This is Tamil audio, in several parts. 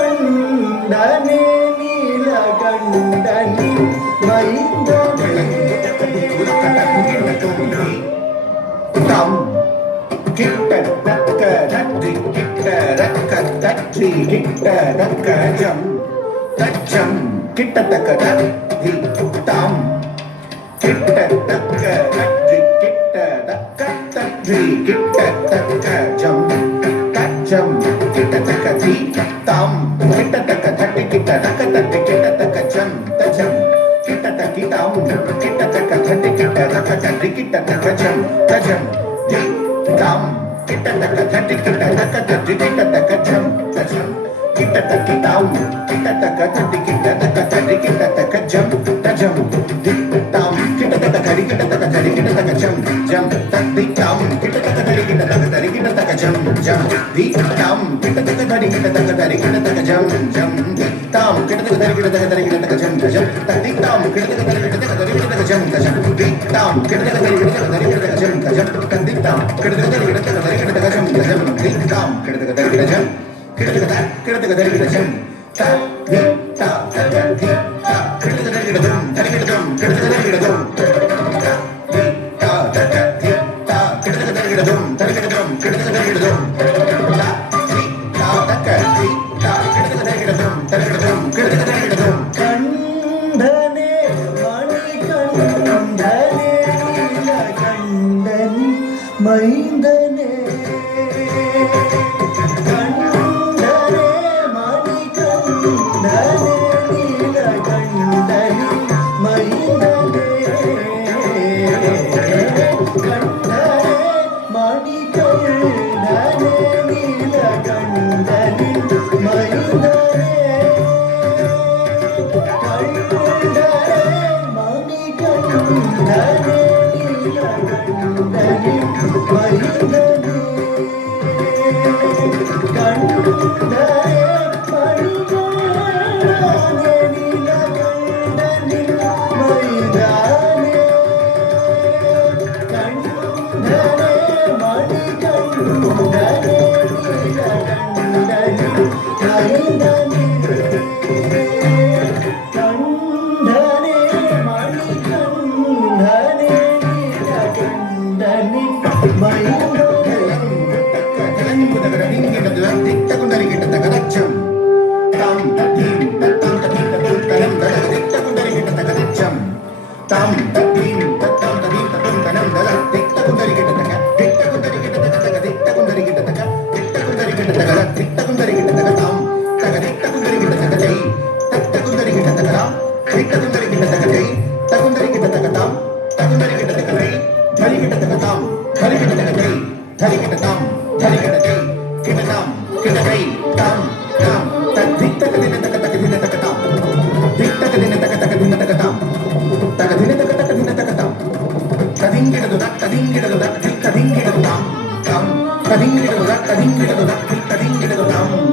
மணிகண்டனே நீலகண்டனி மைந்தனே கிட்ட தக்க நன்றி கிட்ட ரக்க தற்றி கிட்ட தக்க ஜம் தச்சம் கிட்ட தக்க நன்றி தாம் கிட்ட தக்க நன்றி கிட்ட தக்க தற்றி கிட்ட தக்க ஜம் தச்சம் கிட்ட தக்க தி தாம் கிட்ட தக்க தட்டி கிட்ட தக்க தட்டி கிட்ட தக்க ஜம் தச்சம் கிட்ட தக்கி தாம் கிட்ட தக்க தட்டி கிட்ட தக்க தட்டி கிட்ட தக்க ஜம் தஜம் தாம் கிட்ட தக்க தட்டி கிட்ட தக்க தட்டி கிட்ட தக்க ஜம் தஜம் கிட்ட தக்கி தாம் கிட்ட தக்க தட்டி கிட்ட தக்க தட்டி கிட்ட தக்க ஜம் தஜம் தாம் கிட்ட தக்க தடி கிட்ட தக்க தடி கிட்ட தக்க ஜம் ஜம் தட்டி தாம் கிட்ட தக்க தடி கிட்ட தக்க தடி கிட்ட தக்க ஜம் ஜம் தி தாம் கிட்ட தக்க தடி கிட்ட தக்க தடி கிட்ட தக்க ஜம் ஜம் தாம் கிட்ட தக்க தடி கிட்ட தக்க தடி கிட்ட தக்க ஜம் ஜம் தட்டி தாம் கிட்ட தக்க தடி கிட்ட தக்க தடி கிட்ட தக்க ஜம் ஜம் தி தாம் கிட்ட தக்க தடி கிட்ட தக்க தடி கிட்ட தக்க ஜம் ஜம் தட்டி தாம் கிட்ட தக்க தடி கிட்ட தக்க தடி கிட்ட தக்க ஜம் ஜம் தி தாம் கிட்ட தக்க தடி கிட்ட ஜம் கிட்ட தக்க தடி கிட்ட ஜம் த தி த த தி த கிட்ட தக்க தடி கிட்ட ஜம் தடி கிட்ட ஜம் கிட்ட தக்க தடி கிட்ட ஜம் கண்டனே மணிகண்டனே நீலகண்டனி மைந்தனே கண்டனே மணிகண்டனே நீலகண்டனி மைந்தனே கண்டனே மணிகண்டனே நீலகண்டனி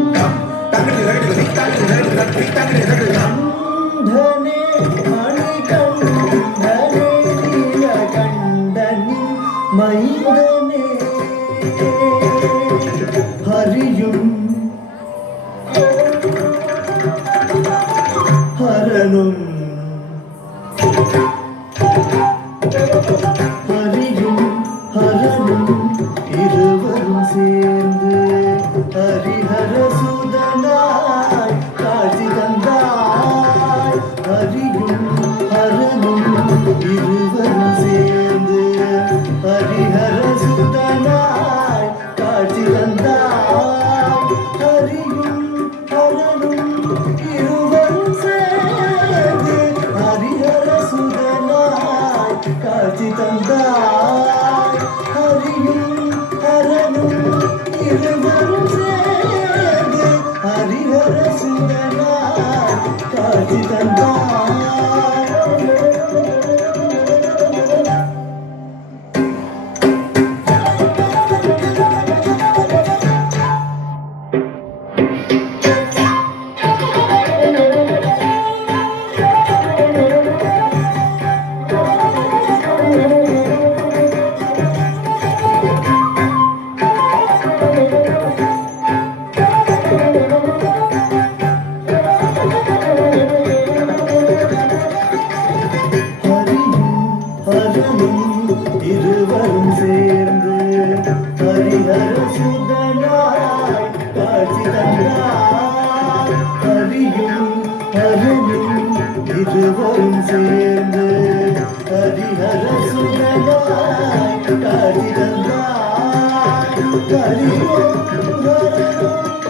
மைந்தனே மைந்தனே ஹரியும் ஹரனும் ஹரியும் ஹரனும் இருவரும் சேர்ந்து ஹரிஹர சுதனாய் காட்சி தந்தாய் ஹரியும் ஹரனும் இருவரும் சேர்ந்து ஹரிஹர சுதனாய் காட்சி தந்தாய் ஹரியும் ஹரனும் இருவரும் சேர்ந்து கலியும் வரணும்